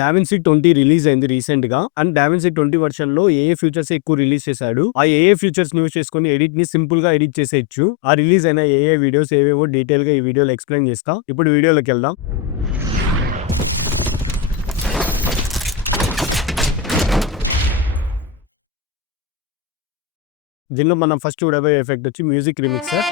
DaVinci 20 release అయింది recent గా. And DaVinci 20 version లో ఏ ఫీచర్స్ ఎక్కువ రిలీజ్ చేశాడు. ఆ ఏ ఫీచర్స్ యూజ్ చేసుకుని ఎడిట్ ని సింపుల్ గా ఎడిట్ చేసేయచ్చు. ఆ రిలీజ్ అయిన ఏ వీడియోస్ ఏవేవో డీటెయిల్ గా ఈ వీడియోలో ఎక్స్ప్లెయిన్ చేస్తా. ఇప్పుడు వీడియోలోకి వెళ్దాం. దీనిలో మనం ఫస్ట్ చూడబోయే ఎఫెక్ట్ వచ్చి మ్యూజిక్ రిమిక్సర్.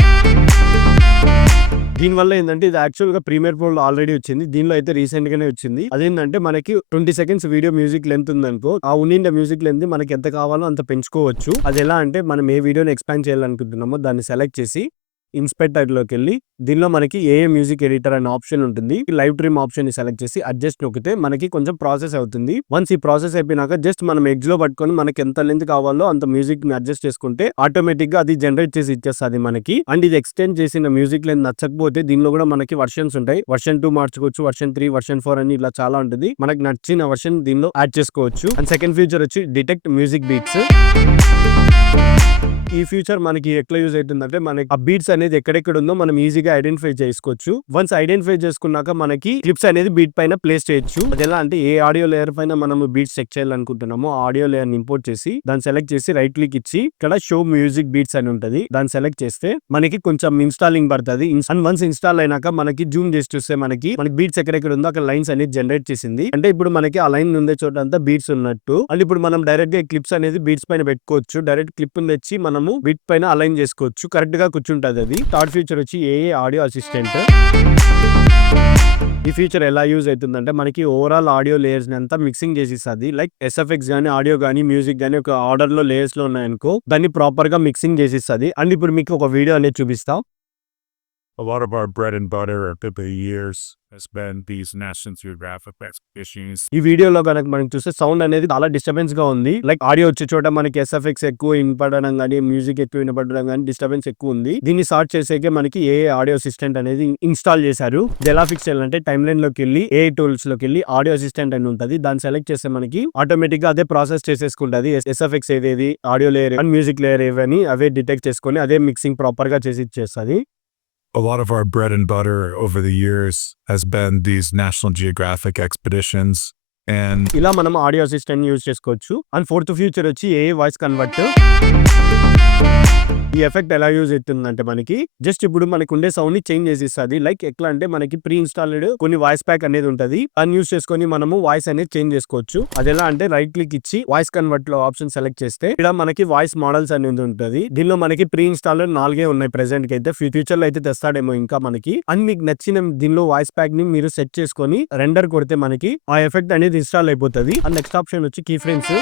దీనివల్ల ఏంటంటే ఇది యాక్చువల్ గా ప్రీమియర్ ప్రో లో ఆల్రెడీ వచ్చింది. దీనిలో అయితే రీసెంట్ గానే వచ్చింది. అదేంటంటే మనకి 20 సెకండ్స్ వీడియో మ్యూజిక్ లెంత్ ఉందనుకో, ఆ ఉన్నిండే మ్యూజిక్ లెంత్ మనకి ఎంత కావాలో అంత పెంచుకోవచ్చు. అది ఎలా అంటే మనం ఏ వీడియోని ఎక్స్పాండ్ చేయాలనుకుంటున్నామో దాన్ని సెలెక్ట్ చేసి ఇన్స్పెక్టర్ లోకి వెళ్ళి దీనిలో మనకి ఏ మ్యూజిక్ ఎడిటర్ అనే ఆప్షన్ ఉంటుంది. లైవ్ ట్రిమ్ ఆప్షన్ ని సెలెక్ట్ చేసి అడ్జస్ట్ నొక్కితే మనకి కొంచెం ప్రాసెస్ అవుతుంది. వన్స్ ఈ ప్రాసెస్ అయిపోయినాక జస్ట్ మనం ఎగ్జ్ లో పట్టుకొని మనకి ఎంత లెంత్ కావాలో అంత మ్యూజిక్ ని అడ్జస్ట్ చేసుకుంటే ఆటోమేటిక్ గా అది జనరేట్ చేసి ఇచ్చేస్తుంది మనకి. అండ్ ఇది ఎక్స్టెండ్ చేసిన మ్యూజిక్ లెంత్ నచ్చకపోతే దీనిలో కూడా మనకి వర్షన్స్ ఉంటాయి. వర్షన్ 2 మార్చుకోవచ్చు, వర్షన్ 3, వర్షన్ 4 అని ఇలా చాలా ఉంటుంది. మనకి నచ్చిన వర్షన్ దీనిలో యాడ్ చేసుకోవచ్చు. అండ్ సెకండ్ ఫీచర్ వచ్చి డిటెక్ట్ మ్యూజిక్ బీట్స్. ఈ ఫీచర్ మనకి ఎట్లా యూజ్ అవుతుందంటే మనకి ఆ బీట్స్ అనేది ఎక్కడెక్కడ ఉందో మనం ఈజీగా ఐడెంటిఫై చేసుకోవచ్చు. వన్స్ ఐడెంటిఫై చేసుకున్నాక మనకి క్లిప్స్ అనేది బీట్ పైన ప్లేస్ చేయొచ్చు. అది ఎలా అంటే ఏ ఆడియో లేయర్ పైన మనం బీట్స్ చెక్ చేయాలనుకుంటున్నామో ఆడియో లేయర్ ని ఇంపోర్ట్ చేసి దాన్ని సెలెక్ట్ చేసి రైట్ క్లిక్ ఇచ్చి ఇక్కడ షో మ్యూజిక్ బీట్స్ అని ఉంటది. దాన్ని సెలెక్ట్ చేస్తే మనకి కొంచెం ఇన్స్టాలింగ్ పడుతుంది. అండ్ వన్స్ ఇన్స్టాల్ అయినాక మనకి జూమ్ చేసి చూస్తే మనకి బీట్స్ ఎక్కడెక్కడ ఉందో అక్కడ లైన్స్ అనేది జనరేట్ చేసింది. అంటే ఇప్పుడు మనకి ఆ లైన్ ఉండే చోట అంతా బీట్స్ ఉన్నట్టు. అండ్ ఇప్పుడు మనం డైరెక్ట్ గా క్లిప్స్ అనేది బీట్స్ పైన పెట్టుకోవచ్చు. డైరెక్ట్ క్లిప్ తెచ్చి మనము బీట్ పైన అలైన్ చేసుకోవచ్చు. కరెక్ట్ గా కూర్చుంటది అది. థర్డ్ ఫీచర్ వచ్చి ఏఏ ఆడియో అసిస్టెంట్. ఈ ఫీచర్ ఎలా యూజ్ అవుతుందంటే మనకి ఓవరాల్ ఆడియో లేయర్స్ ని అంతా మిక్సింగ్ చేసి ఇస్తుంది. లైక్ ఎస్ఎఫ్ఎక్స్ గానీ ఆడియో గానీ మ్యూజిక్ గానీ ఒక ఆర్డర్ లో లేయర్స్ లో ఉన్నాయనుకో దాన్ని ప్రాపర్ గా మిక్సింగ్ చేసి ఇస్తుంది. అండ్ ఇప్పుడు మీకు ఒక వీడియో అనేది చూపిస్తాం. A lot of our bread and butter over the years has been these National Geographic expeditions. ఈ వీడియోలో కనుక మనం చూస్తే సౌండ్ అనేది చాలా డిస్టర్బెన్స్ గా ఉంది. లైక్ ఆడియో వచ్చే చోట మనకి ఎస్ఎఫ్ఎక్స్ ఎక్కువ వినపడడం కానీ మ్యూజిక్ ఎక్కువ వినపడడం కానీ డిస్టర్బెన్స్ ఎక్కువ ఉంది. దీన్ని సార్ట్ చేసేకే మనకి ఏ ఆడియో అసిస్టెంట్ అనేది ఇన్స్టాల్ చేశారు. ఇది ఎలా ఫిక్స్ చేయాలంటే టైమ్ లైన్ లోకి వెళ్ళి ఏ టూల్స్ లోకి వెళ్ళి ఆడియో అసిస్టెంట్ అని ఉంటుంది. దాన్ని సెలెక్ట్ చేస్తే మనకి ఆటోమేటిక్ గా అదే ప్రాసెస్ చేసేసుకుంటది. ఎస్ఎఫ్ఎక్స్ ఏదేది audio layer and music layer ఏవని అవే డిటెక్ట్ చేసుకొని అదే మిక్సింగ్ ప్రాపర్ గా చేసి ఇచ్చేస్తుంది. A lot of our bread and butter over the years has been these National Geographic expeditions. And ఇలా మనం ఆడియో అసిస్టెంట్ యూజ్ చేసుకోవచ్చు. అండ్ ఫోర్త్ ఫీచర్ వచ్చి ఏ వాయిస్ కన్వర్ట్. ఈ ఎఫెక్ట్ ఎలా యూజ్ అవుతుందంటే మనకి జస్ట్ ఇప్పుడు మనకు ఉండే సౌండ్ ని చేంజ్ చేసి ఇస్తుంది. లైక్ ఎట్లా అంటే మనకి ప్రీ ఇన్స్టాల్డ్ కొన్ని వాయిస్ ప్యాక్ అనేది ఉంటది. దాన్ని యూజ్ చేసుకొని మనము వాయిస్ అనేది చేంజ్ చేసుకోవచ్చు. అది ఎలా అంటే రైట్ క్లిక్ ఇచ్చి వాయిస్ కన్వర్ట్ లో ఆప్షన్ సెలెక్ట్ చేస్తే ఇక్కడ మనకి వాయిస్ మోడల్స్ అనేది ఉంటది. దీనిలో మనకి ప్రీ ఇన్స్టాల్డ్ 4 ఉన్నాయి ప్రెసెంట్ కి అయితే. ఫ్యూచర్ లో అయితే తెస్తాడేమో ఇంకా మనకి. అండ్ మీకు నచ్చిన దీనిలో వాయిస్ ప్యాక్ ని మీరు సెట్ చేసుకొని రెండర్ కొడితే మనకి ఆ ఎఫెక్ట్ అనేది ఇన్స్టాల్ అయిపోతుంది. అండ్ నెక్స్ట్ ఆప్షన్ వచ్చి కీ ఫ్రేమ్స్.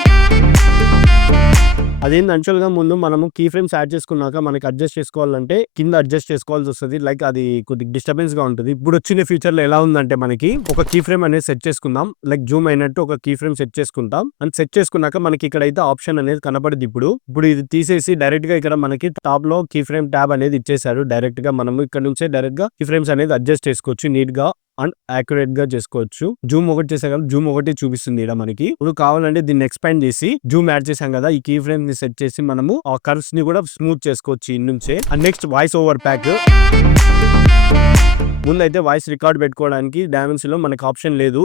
అదేంటి యాక్చువల్ గా ముందు మనము కీ ఫ్రేమ్స్ యాడ్ చేసుకున్నాక మనకి అడ్జస్ట్ చేసుకోవాలంటే కింద అడ్జస్ట్ చేసుకోవాల్సి వస్తుంది. లైక్ అది కొద్దిగా డిస్టర్బెన్స్ గా ఉంటుంది. ఇప్పుడు వచ్చిన ఫ్యూచర్ లో ఎలా ఉందంటే మనకి ఒక కీ ఫ్రేమ్ అనేది సెట్ చేసుకుందాం. లైక్ జూమ్ అయినట్టు ఒక కీ ఫ్రేమ్ సెట్ చేసుకుంటాం. అండ్ సెట్ చేసుకున్నాక మనకి ఇక్కడ అయితే ఆప్షన్ అనేది కనపడింది. ఇప్పుడు ఇది తీసేసి డైరెక్ట్ గా ఇక్కడ మనకి టాప్ లో కీ ఫ్రేమ్ ట్యాబ్ అనేది ఇచ్చేసారు. డైరెక్ట్ గా మనము ఇక్కడ నుంచే డైరెక్ట్ గా కీ ఫ్రేమ్స్ అనేది అడ్జస్ట్ చేసుకోవచ్చు నీట్ గా అండ్ యాక్యురేట్ గా చేసుకోవచ్చు. జూమ్ ఒకటి చేసాం కదా, జూమ్ ఒకటి చూపిస్తుంది ఇక్కడ మనకి. ఇప్పుడు కావాలంటే దీన్ని ఎక్స్పాండ్ చేసి జూమ్ యాడ్ చేసాం కదా, ఈ కీ ఫ్రేమ్ ని సెట్ చేసి మనము ఆ కర్వ్స్ ని కూడా స్మూత్ చేసుకోవచ్చు ఇన్ నుంచే. And next voice over pack. ముందైతే వాయిస్ రికార్డ్ పెట్టుకోవడానికి డావిన్సీ లో మనకి ఆప్షన్ లేదు.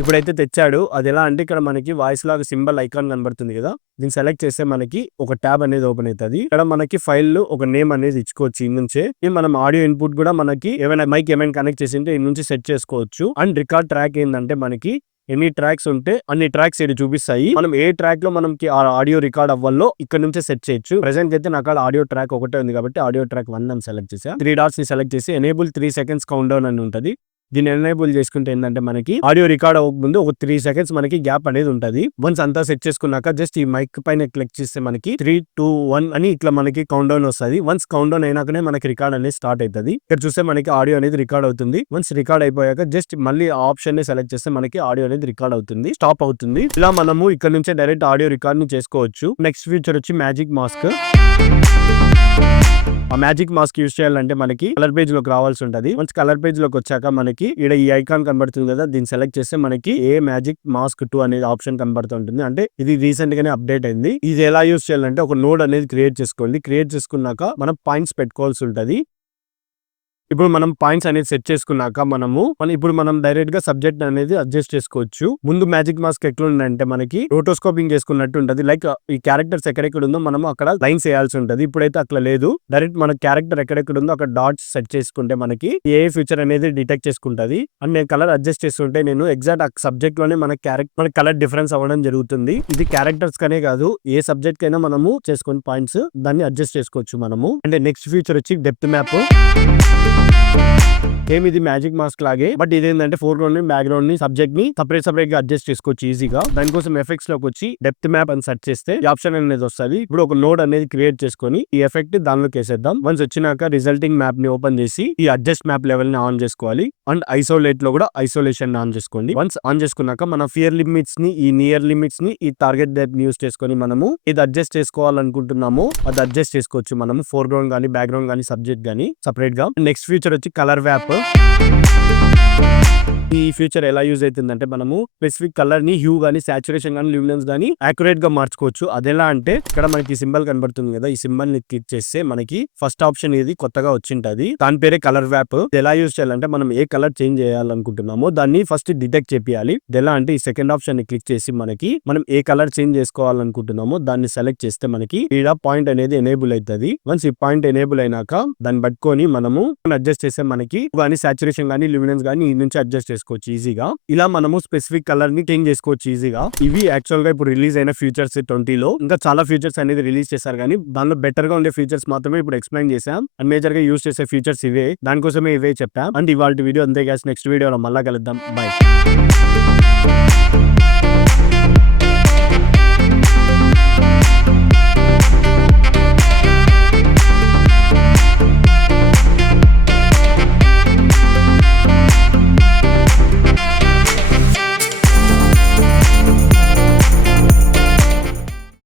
ఇప్పుడైతే తెచ్చాడు. అది ఎలా అంటే ఇక్కడ మనకి వాయిస్ లాగా సింబల్ ఐకాన్ కనబడుతుంది కదా, దీన్ని సెలెక్ట్ చేస్తే మనకి ఒక ట్యాబ్ అనేది ఓపెన్ అవుతుంది. ఇక్కడ మనకి ఫైల్ ఒక నేమ్ అనేది ఇచ్చుకోవచ్చు ఇన్ నుంచే. మనం ఆడియో ఇన్పుట్ కూడా మనకి ఏమైనా మైక్ ఏమైనా కనెక్ట్ చేసింటే ఇన్ నుంచి సెట్ చేసుకోవచ్చు. అండ్ రికార్డ్ ట్రాక్ ఏంటంటే మనకి ఎన్ని ట్రాక్స్ ఉంటే అన్ని ట్రాక్స్ ఇది చూపిస్తాయి. మనం ఏ ట్రాక్ లో మనకి ఆడియో రికార్డ్ అవ్వాలో ఇక్కడ నుంచే సెట్ చేయొచ్చు. ప్రెసెంట్ అయితే నాకు ఆడియో ట్రాక్ ఒకటే ఉంది కాబట్టి ఆడియో ట్రాక్ 1 అని సెలెక్ట్ చేసా. 3 డాట్స్ ని సెలెక్ట్ చేసి ఎనేబుల్ 3 సెకండ్స్ కౌంట్ డౌన్ అని ఉంటుంది. దీన్ని ఎనేబుల్ చేసుకుంటే ఏంటంటే మనకి ఆడియో రికార్డ్ అవ్వకముందు ఒక 3 సెకండ్స్ మనకి గ్యాప్ అనేది ఉంటుంది. వన్స్ అంతా సెట్ చేసుకున్నాక జస్ట్ ఈ మైక్ పైన క్లిక్ చేస్తే మనకి 3, 2, 1 అని ఇట్లా మనకి కౌంట్ డౌన్ వస్తుంది. వన్స్ కౌంట్ డౌన్ అయినాకనే మనకి రికార్డ్ అనేది స్టార్ట్ అవుతుంది. ఇక్కడ చూస్తే మనకి ఆడియో అనేది రికార్డ్ అవుతుంది. వన్స్ రికార్డ్ అయిపోయాక జస్ట్ మళ్ళీ ఆప్షన్ ని సెలెక్ట్ చేస్తే మనకి ఆడియో అనేది రికార్డ్ అవుతుంది, స్టాప్ అవుతుంది. ఇలా మనము ఇక్కడ నుంచే డైరెక్ట్ ఆడియో రికార్డ్ ని చేసుకోవచ్చు. నెక్స్ట్ ఫీచర్ వచ్చి మ్యాజిక్ మాస్క్. ఆ మ్యాజిక్ మాస్క్ యూజ్ చేయాలంటే మనకి కలర్ పేజ్ లోకి రావాల్సి ఉంటది. వన్స్ కలర్ పేజ్ లోకి వచ్చాక మనకి ఇక్కడ ఈ ఐకాన్ కనబడుతుంది కదా, దీన్ని సెలెక్ట్ చేస్తే మనకి ఏ మ్యాజిక్ మాస్క్ 2 అనేది ఆప్షన్ కనబడుతుంటుంది. అంటే ఇది రీసెంట్ గానే అప్డేట్ అయింది. ఇది ఎలా యూజ్ చేయాలంటే ఒక నోడ్ అనేది క్రియేట్ చేసుకోవాలి. క్రియేట్ చేసుకున్నాక మనం పాయింట్స్ పెట్టుకోవాల్సి ఉంటది. ఇప్పుడు మనం పాయింట్స్ అనేది సెట్ చేసుకున్నాక ఇప్పుడు మనం డైరెక్ట్ గా సబ్జెక్ట్ అనేది అడ్జస్ట్ చేసుకోవచ్చు. ముందు మ్యాజిక్ మాస్క్ ఎట్లా ఉందంటే మనకి రోటోస్కోపింగ్ చేసుకున్నట్టు ఉంటది. లైక్ ఈ క్యారెక్టర్స్ ఎక్కడెక్కడ ఉందో మనం అక్కడ లైన్స్ వేయాల్సి ఉంటది. ఇప్పుడైతే అట్లా లేదు. డైరెక్ట్ మన క్యారెక్టర్ ఎక్కడెక్కడ ఉందో అక్కడ డాట్స్ సెట్ చేసుకుంటే మనకి ఏ ఫీచర్ అనేది డిటెక్ట్ చేసుకుంటది. అండ్ నేను కలర్ అడ్జస్ట్ చేస్తుంటే నేను ఎగ్జాక్ట్ ఆ సబ్జెక్ట్ లోనే మన కలర్ డిఫరెన్స్ అవ్వడం జరుగుతుంది. ఇది క్యారెక్టర్స్ కనే కాదు, ఏ సబ్జెక్ట్ కైనా మనము చేసుకుని పాయింట్స్ దాన్ని అడ్జస్ట్ చేసుకోవచ్చు మనము. అంటే నెక్స్ట్ ఫీచర్ వచ్చి డెప్త్ మ్యాప్. ఇది మ్యాజిక్ మాస్క్ లాగే, బట్ ఇదేంటంటే ఫోర్గ్రౌండ్ ని బ్యాక్గ్రౌండ్ ని సబ్జెక్ట్ ని సపరేట్ గా అడ్జస్ట్ చేసుకోవచ్చు ఈజీగా. దానికోసం ఎఫెక్ట్స్ లోకి వచ్చి డెప్త్ మ్యాప్ అని సెర్చ్ చేస్తే ఈ ఆప్షన్ అనేది వస్తుంది. ఇప్పుడు ఒక నోడ్ అనేది క్రియేట్ చేసుకొని ఈ ఎఫెక్ట్ దానిలోకి వేసేద్దాం. వన్స్ వచ్చినాక రిజల్టింగ్ మ్యాప్ ని ఓపెన్ చేసి ఈ అడ్జస్ట్ మ్యాప్ లెవెల్ ని ఆన్ చేసుకోవాలి. అండ్ ఐసోలేట్ లో కూడా ఐసోలేషన్ ఆన్ చేసుకోండి. వన్స్ ఆన్ చేసుకున్నాక మన ఫియర్ లిమిట్స్ ని, ఈ నియర్ లిమిట్స్ ని, ఈ టార్గెట్ డెప్త్ ని యూస్ చేసుకొని మనము ఇది అడ్జస్ట్ చేసుకోవాలనుకుంటున్నాము అది అడ్జస్ట్ చేసుకోవచ్చు మనము. ఫోర్గ్రౌండ్ గానీ బ్యాక్గ్రౌండ్ గానీ సబ్జెక్ట్ గానీ సపరేట్ గా. నెక్స్ట్ ఫీచర్ వచ్చి కలర్ వ్యాప్. ఈ ఫీచర్ ఎలా యూజ్ అవుతుందంటే మనము స్పెసిఫిక్ కలర్ ని హ్యూ గానీ సాచురేషన్ గానీ ల్యూమినెన్స్ గానీ యాక్యురేట్ గా మార్చుకోవచ్చు. అదెలా అంటే ఇక్కడ మనకి సింబల్ కనబడుతుంది కదా, ఈ సింబల్ ని క్లిక్ చేస్తే మనకి ఫస్ట్ ఆప్షన్ ఇది కొత్తగా వచ్చింటది. దాని పేరే కలర్ వ్యాప్. ఎలా యూజ్ చేయాలంటే మనం ఏ కలర్ చేంజ్ చేయాలనుకుంటున్నామో దాన్ని ఫస్ట్ డిటెక్ట్ చేయాలి. ఎలా అంటే ఈ సెకండ్ ఆప్షన్ ని క్లిక్ చేసి మనం ఏ కలర్ చేంజ్ చేసుకోవాలనుకుంటున్నామో దాన్ని సెలెక్ట్ చేస్తే మనకి ఈడ పాయింట్ అనేది ఎనేబుల్ అవుతుంది. వన్స్ ఈ పాయింట్ ఎనేబుల్ అయినాక దాన్ని పట్టుకొని మనము అడ్జస్ట్ చేస్తే మనకి కానీ సాచురేషన్ గానీ ల్యూమినెన్స్ గానీ ఈ నుంచి అడ్జస్ట్ చేసుకోవచ్చు ఈజీగా. ఇలా మనము స్పెసిఫిక్ కలర్ ని చేంజ్ చేసుకోవచ్చు ఈజీగా. ఇవి యాక్చువల్ గా ఇప్పుడు రిలీజ్ అయిన ఫీచర్స్ 20 లో. ఇంకా చాలా ఫీచర్స్ అనేది రిలీజ్ చేశారు కానీ దానిలో బెటర్ గా ఉండే ఫీచర్స్ మాత్రమే ఇప్పుడు ఎక్స్ప్లెయిన్ చేసాం. అండ్ మేజర్ గా యూజ్ చేసే ఫీచర్స్ ఇవే, దానికోసమే ఇవే చెప్పాం. అండ్ ఇవాళ వీడియో అంతే. నెక్స్ట్ వీడియోలో మళ్ళా కలుద్దాం. బై.